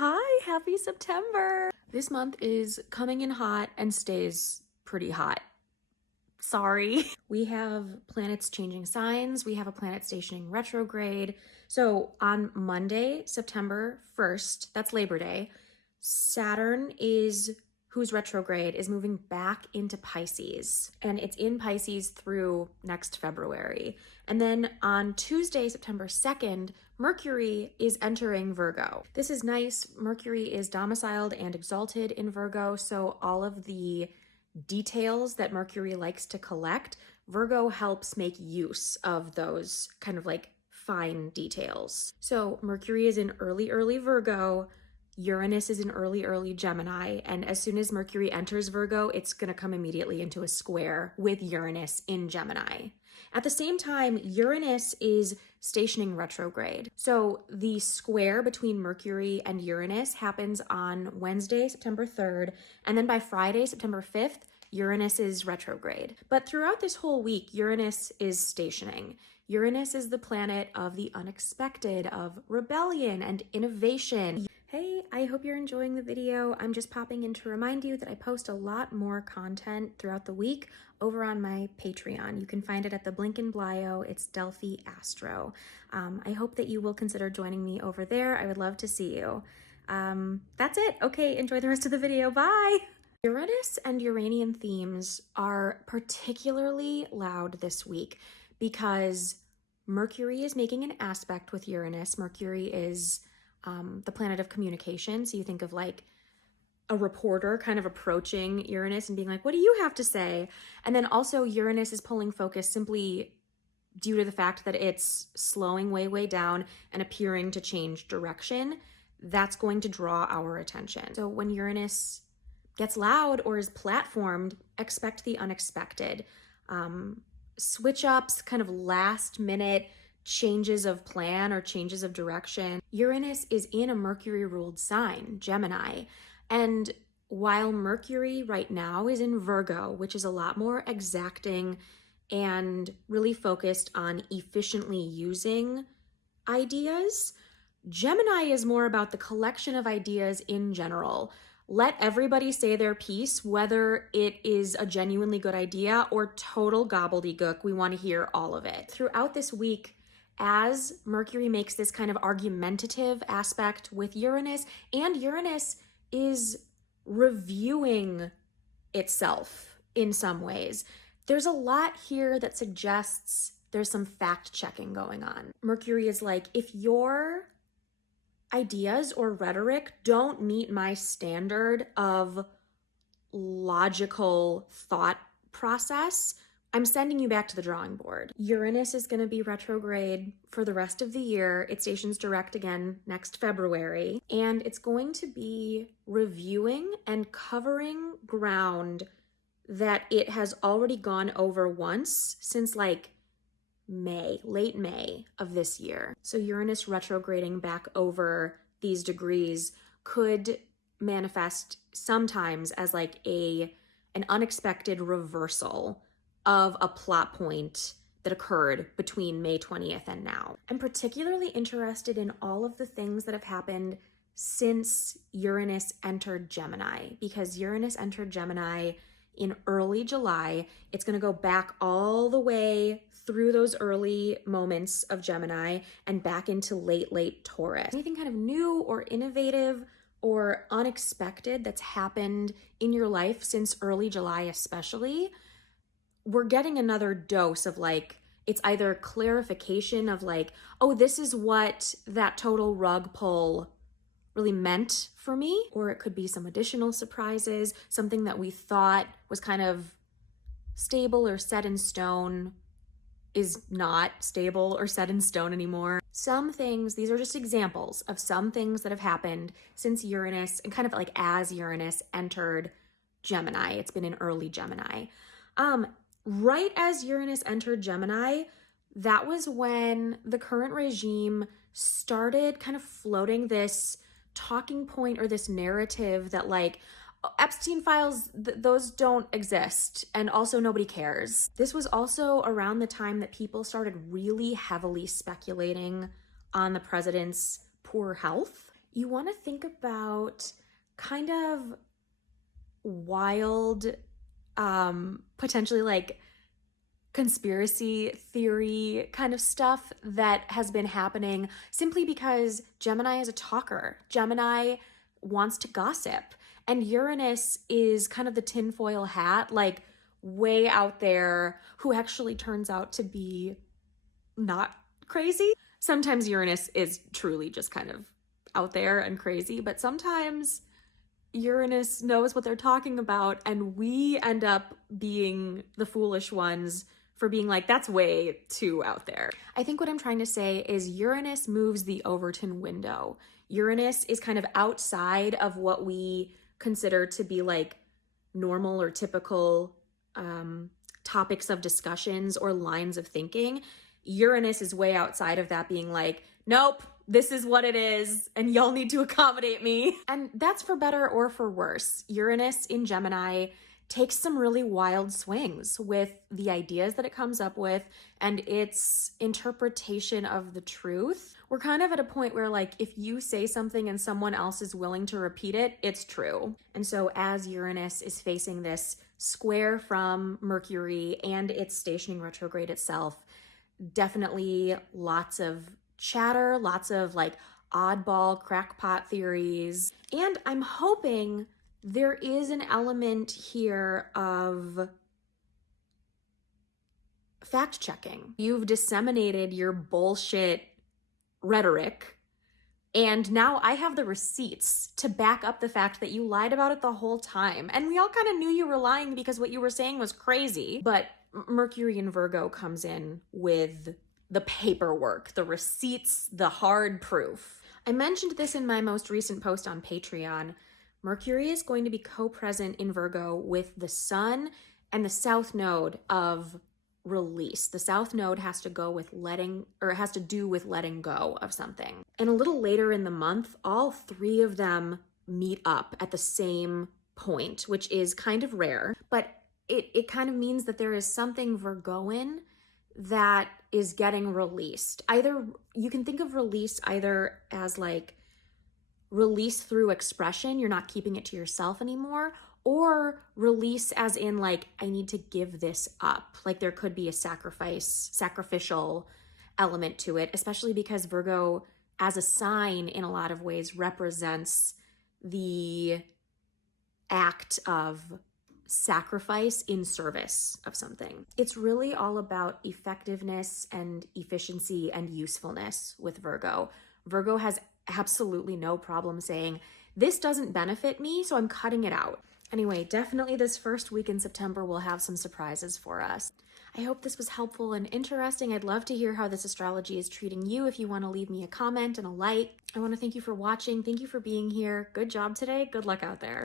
Hi, happy September. This month is coming in hot and stays pretty hot. Sorry. We have planets changing signs. We have a planet stationing retrograde. So on Monday, September 1st, that's Labor Day, Saturn whose retrograde is moving back into Pisces, and it's in Pisces through next February. And then on Tuesday, September 2nd, Mercury is entering Virgo. This is nice. Mercury is domiciled and exalted in Virgo, so all of the details that Mercury likes to collect, Virgo helps make use of those kind of like fine details. So Mercury is in early Virgo, Uranus is in early Gemini, and as soon as Mercury enters Virgo, it's going to come immediately into a square with Uranus in Gemini. At the same time, Uranus is stationing retrograde. So the square between Mercury and Uranus happens on Wednesday, September 3rd, and then by Friday, September 5th, Uranus is retrograde. But throughout this whole week, Uranus is stationing. Uranus is the planet of the unexpected, of rebellion and innovation. Hey, I hope you're enjoying the video. I'm just popping in to remind you that I post a lot more content throughout the week over on my Patreon. You can find it at the link in bio. It's Delphi Astro. I hope that you will consider joining me over there. I would love to see you. That's it. Okay, enjoy the rest of the video. Bye. Uranus and Uranian themes are particularly loud this week because Mercury is making an aspect with Uranus. Mercury is the planet of communication. So you think of like a reporter kind of approaching Uranus and being like, what do you have to say? And then also Uranus is pulling focus simply due to the fact that it's slowing way down and appearing to change direction. That's going to draw our attention. So when Uranus gets loud or is platformed, expect the unexpected. Switch ups, kind of last minute changes of plan or changes of direction. Uranus is in a Mercury-ruled sign, Gemini. And while Mercury right now is in Virgo, which is a lot more exacting and really focused on efficiently using ideas, Gemini is more about the collection of ideas in general. Let everybody say their piece, whether it is a genuinely good idea or total gobbledygook. We want to hear all of it. Throughout this week, as Mercury makes this kind of argumentative aspect with Uranus, and Uranus is reviewing itself in some ways, there's a lot here that suggests there's some fact-checking going on. Mercury is like, if your ideas or rhetoric don't meet my standard of logical thought process, I'm sending you back to the drawing board. Uranus is going to be retrograde for the rest of the year. It stations direct again next February, and it's going to be reviewing and covering ground that it has already gone over once since like late May of this year. So Uranus retrograding back over these degrees could manifest sometimes as like an unexpected reversal of a plot point that occurred between May 20th and now. I'm particularly interested in all of the things that have happened since Uranus entered Gemini, because Uranus entered Gemini in early July. It's going to go back all the way through those early moments of Gemini and back into late Taurus. Anything kind of new or innovative or unexpected that's happened in your life since early July especially, we're getting another dose of like, it's either clarification of like, oh, this is what that total rug pull really meant for me, or it could be some additional surprises, something that we thought was kind of stable or set in stone is not stable or set in stone anymore. Some things, these are just examples of some things that have happened since Uranus and kind of like as Uranus entered Gemini. It's been in early Gemini. Right as Uranus entered Gemini, that was when the current regime started kind of floating this talking point or this narrative that like, Epstein files, those don't exist, and also nobody cares. This was also around the time that people started really heavily speculating on the president's poor health. you want to think about kind of wild, potentially like conspiracy theory kind of stuff that has been happening simply because Gemini is a talker. Gemini wants to gossip. And Uranus is kind of the tinfoil hat, like way out there, who actually turns out to be not crazy. Sometimes Uranus is truly just kind of out there and crazy, but sometimes Uranus knows what they're talking about, and we end up being the foolish ones for being like, that's way too out there. I think what I'm trying to say is Uranus moves the Overton window. Uranus is kind of outside of what we consider to be like normal or typical topics of discussions or lines of thinking. Uranus is way outside of that, being like, nope, this is what it is, and y'all need to accommodate me. And that's for better or for worse. Uranus in Gemini takes some really wild swings with the ideas that it comes up with and its interpretation of the truth. We're kind of at a point where, like, if you say something and someone else is willing to repeat it, it's true. And so as Uranus is facing this square from Mercury and it's stationing retrograde itself, definitely lots of chatter, lots of like oddball crackpot theories. And I'm hoping there is an element here of fact checking. You've disseminated your bullshit rhetoric, and now I have the receipts to back up the fact that you lied about it the whole time. And we all kind of knew you were lying because what you were saying was crazy. But Mercury in Virgo comes in with the paperwork, the receipts, the hard proof. I mentioned this in my most recent post on Patreon. Mercury is going to be co-present in Virgo with the Sun and the South Node of release. The South Node has to go with has to do with letting go of something. And a little later in the month, all three of them meet up at the same point, which is kind of rare, but it kind of means that there is something Virgoan that is getting released. Either you can think of release either as like release through expression, you're not keeping it to yourself anymore, or release as in like, I need to give this up. Like there could be a sacrificial element to it, especially because Virgo as a sign in a lot of ways represents the act of sacrifice in service of something. It's really all about effectiveness and efficiency and usefulness with Virgo. Virgo has absolutely no problem saying, this doesn't benefit me, so I'm cutting it out. Anyway, definitely this first week in September will have some surprises for us. I hope this was helpful and interesting. I'd love to hear how this astrology is treating you. If you want to leave me a comment and a like. I want to thank you for watching. Thank you for being here. Good job today. Good luck out there.